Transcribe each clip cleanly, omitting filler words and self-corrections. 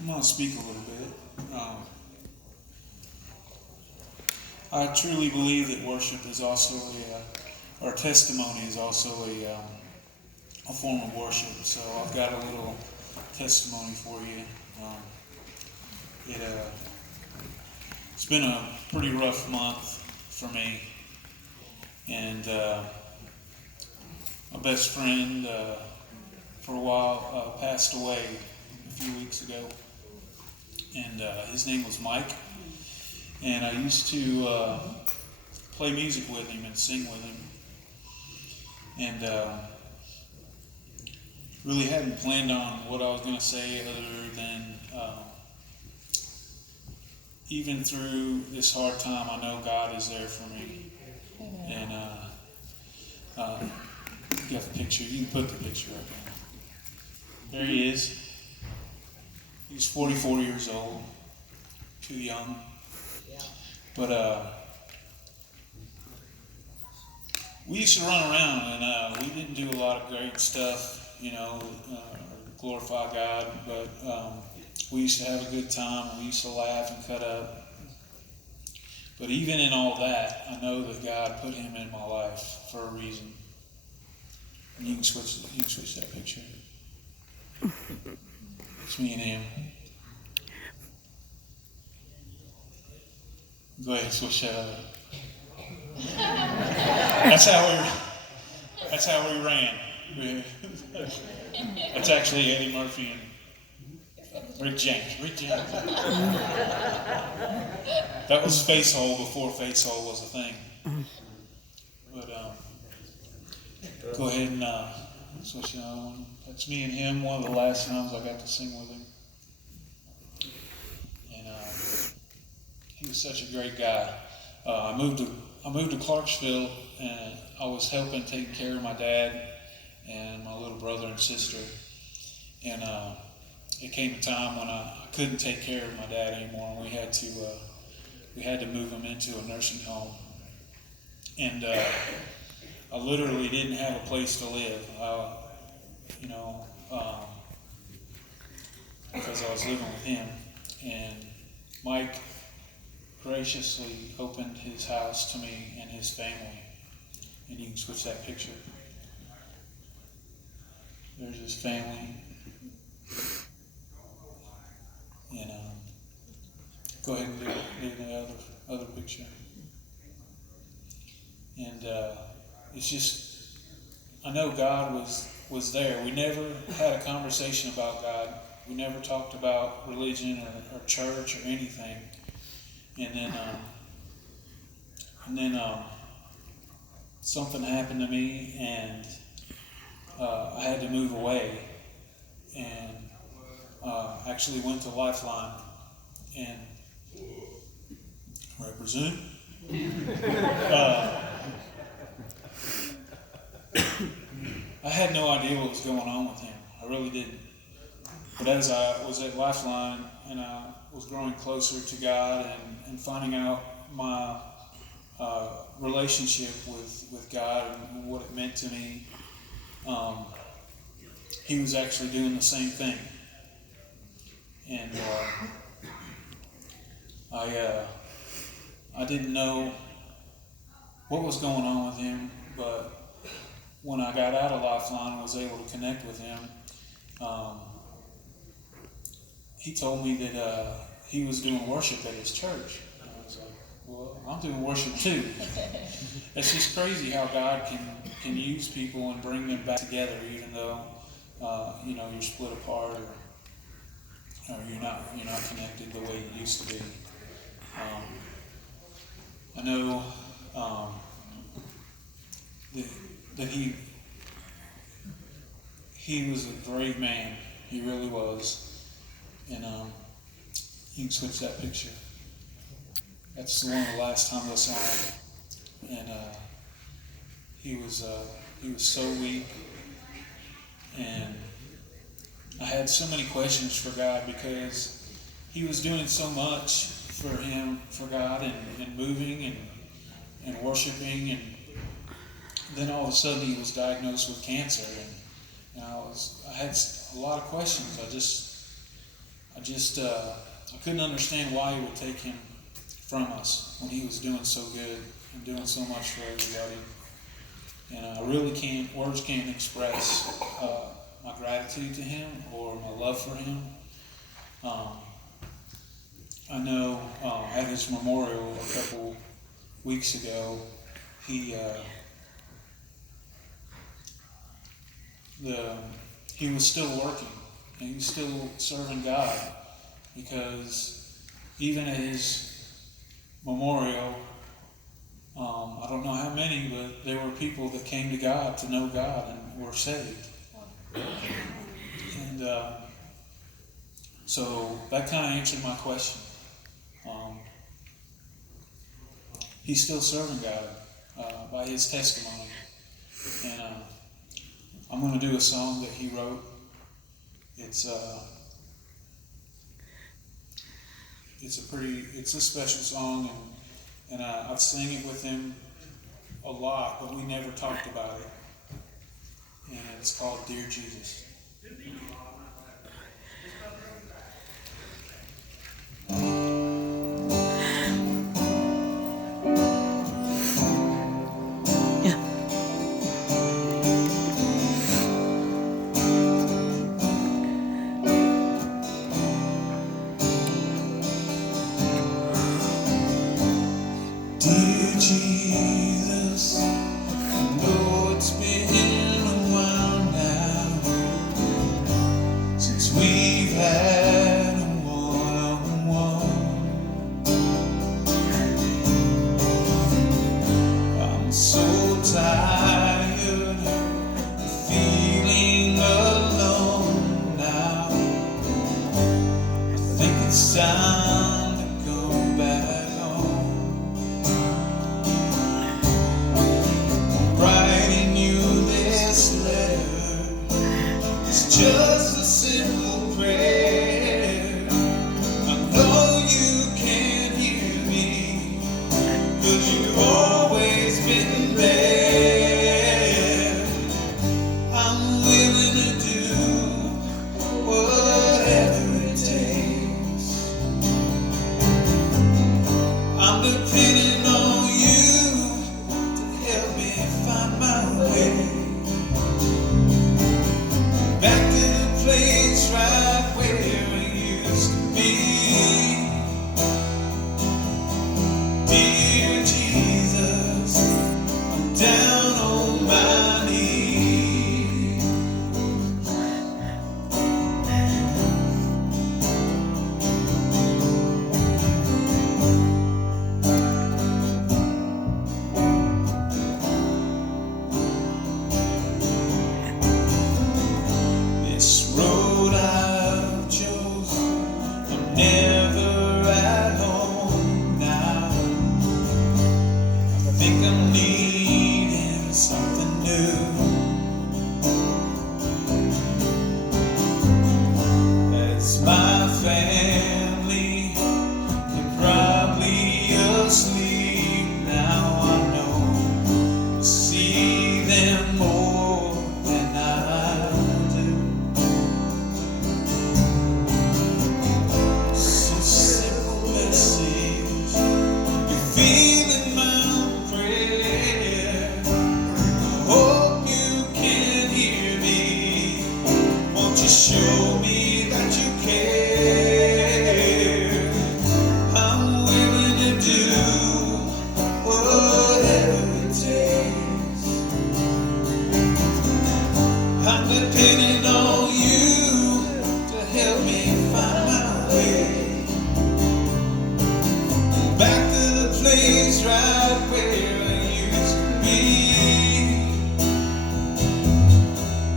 I'm going to speak a little bit. I truly believe that worship is also or testimony is also a form of worship. So I've got a little testimony for you. It's been a pretty rough month for me, and my best friend for a while passed away a few weeks ago, and his name was Mike, and I used to play music with him and sing with him, and really hadn't planned on what I was going to say other than even through this hard time, I know God is there for me. And you got the picture. You can put the picture up there. There he is. He's 44 years old. Too young. But we used to run around, and we didn't do a lot of great stuff, glorify God, but we used to have a good time. We used to laugh and cut up. But even in all that, I know that God put him in my life for a reason. And you can switch that picture. It's me and him. Go ahead, switch that up. That's how we ran. That's actually Eddie Murphy and Rick James. That was Facehole before Facehole was a thing. But go ahead and switch it on. That's me and him. One of the last times I got to sing with him, and he was such a great guy. I moved to Clarksville, and I was helping take care of my dad and my little brother and sister, and it came a time when I couldn't take care of my dad anymore, and we had to move him into a nursing home. And I literally didn't have a place to live, because I was living with him. And Mike graciously opened his house to me and his family. And you can switch that picture. There's his family. And go ahead and do the other picture. And it's just, I know God was there. We never had a conversation about God. We never talked about religion or church or anything. And then something happened to me, and I had to move away, and actually went to Lifeline and represent. I had no idea what was going on with him. I really didn't. But as I was at Lifeline and I was growing closer to God and finding out my relationship with God and what it meant to me, he was actually doing the same thing. And I didn't know what was going on with him, but when I got out of Lifeline and was able to connect with him, he told me that he was doing worship at his church. And I was like, well, I'm doing worship too. It's just crazy how God can use people and bring them back together, even though you're split apart or you're not connected the way you used to be. I know that he was a great man. He really was. And you can switch that picture. That's one of the last times I saw him. And he was so weak. And I had so many questions for God because he was doing so much for God and moving and worshiping, and then all of a sudden he was diagnosed with cancer, and I had a lot of questions. I couldn't understand why he would take him from us when he was doing so good and doing so much for everybody. And I really words can't express my gratitude to him or my love for him. I know at his memorial a couple weeks ago, he was still working and he was still serving God, because even at his memorial, I don't know how many, but there were people that came to God to know God and were saved. And so that kind of answered my question. He's still serving God by his testimony. And I'm going to do a song that he wrote. It's a special song, and I sang it with him a lot, but we never talked about it. And it's called Dear Jesus. Dear Jesus, I know it's been a while now since we've had a one-on-one. I'm so tired of feeling alone now. I think it's time to go back home. Writing you this letter, it's just a simple prayer. I know you can't hear me, 'cause you've always been there. I'm willing to do whatever it takes. I'm depending on you to help me find my way back to the place right where I used to be. Dear Jesus, I'm down on my knees. This road I've chosen, I'm never at home now. I think I'm needing something new. As my family, they're probably asleep now. I know I see them more than I do. So simple message, you're feeling my prayer. I hope you can hear me. Won't you show me that you care? I'm willing to do whatever it takes. I'm depending on you to help me find my way back to the place right where I used to be.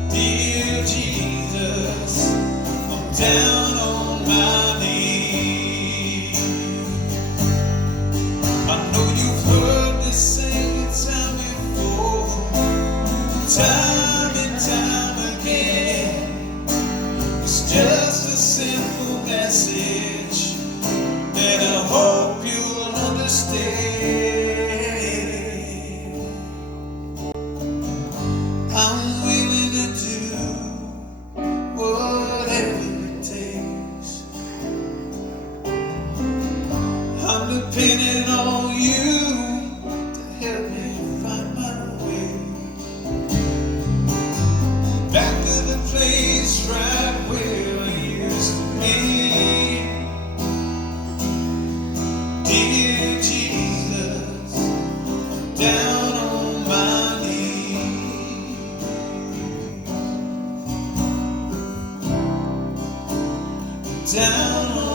Dear Jesus, I'm down on my knees. I know you've heard this same time before, time and time again. It's just a simple message that I hope you'll understand. I'm willing to do whatever it takes. down on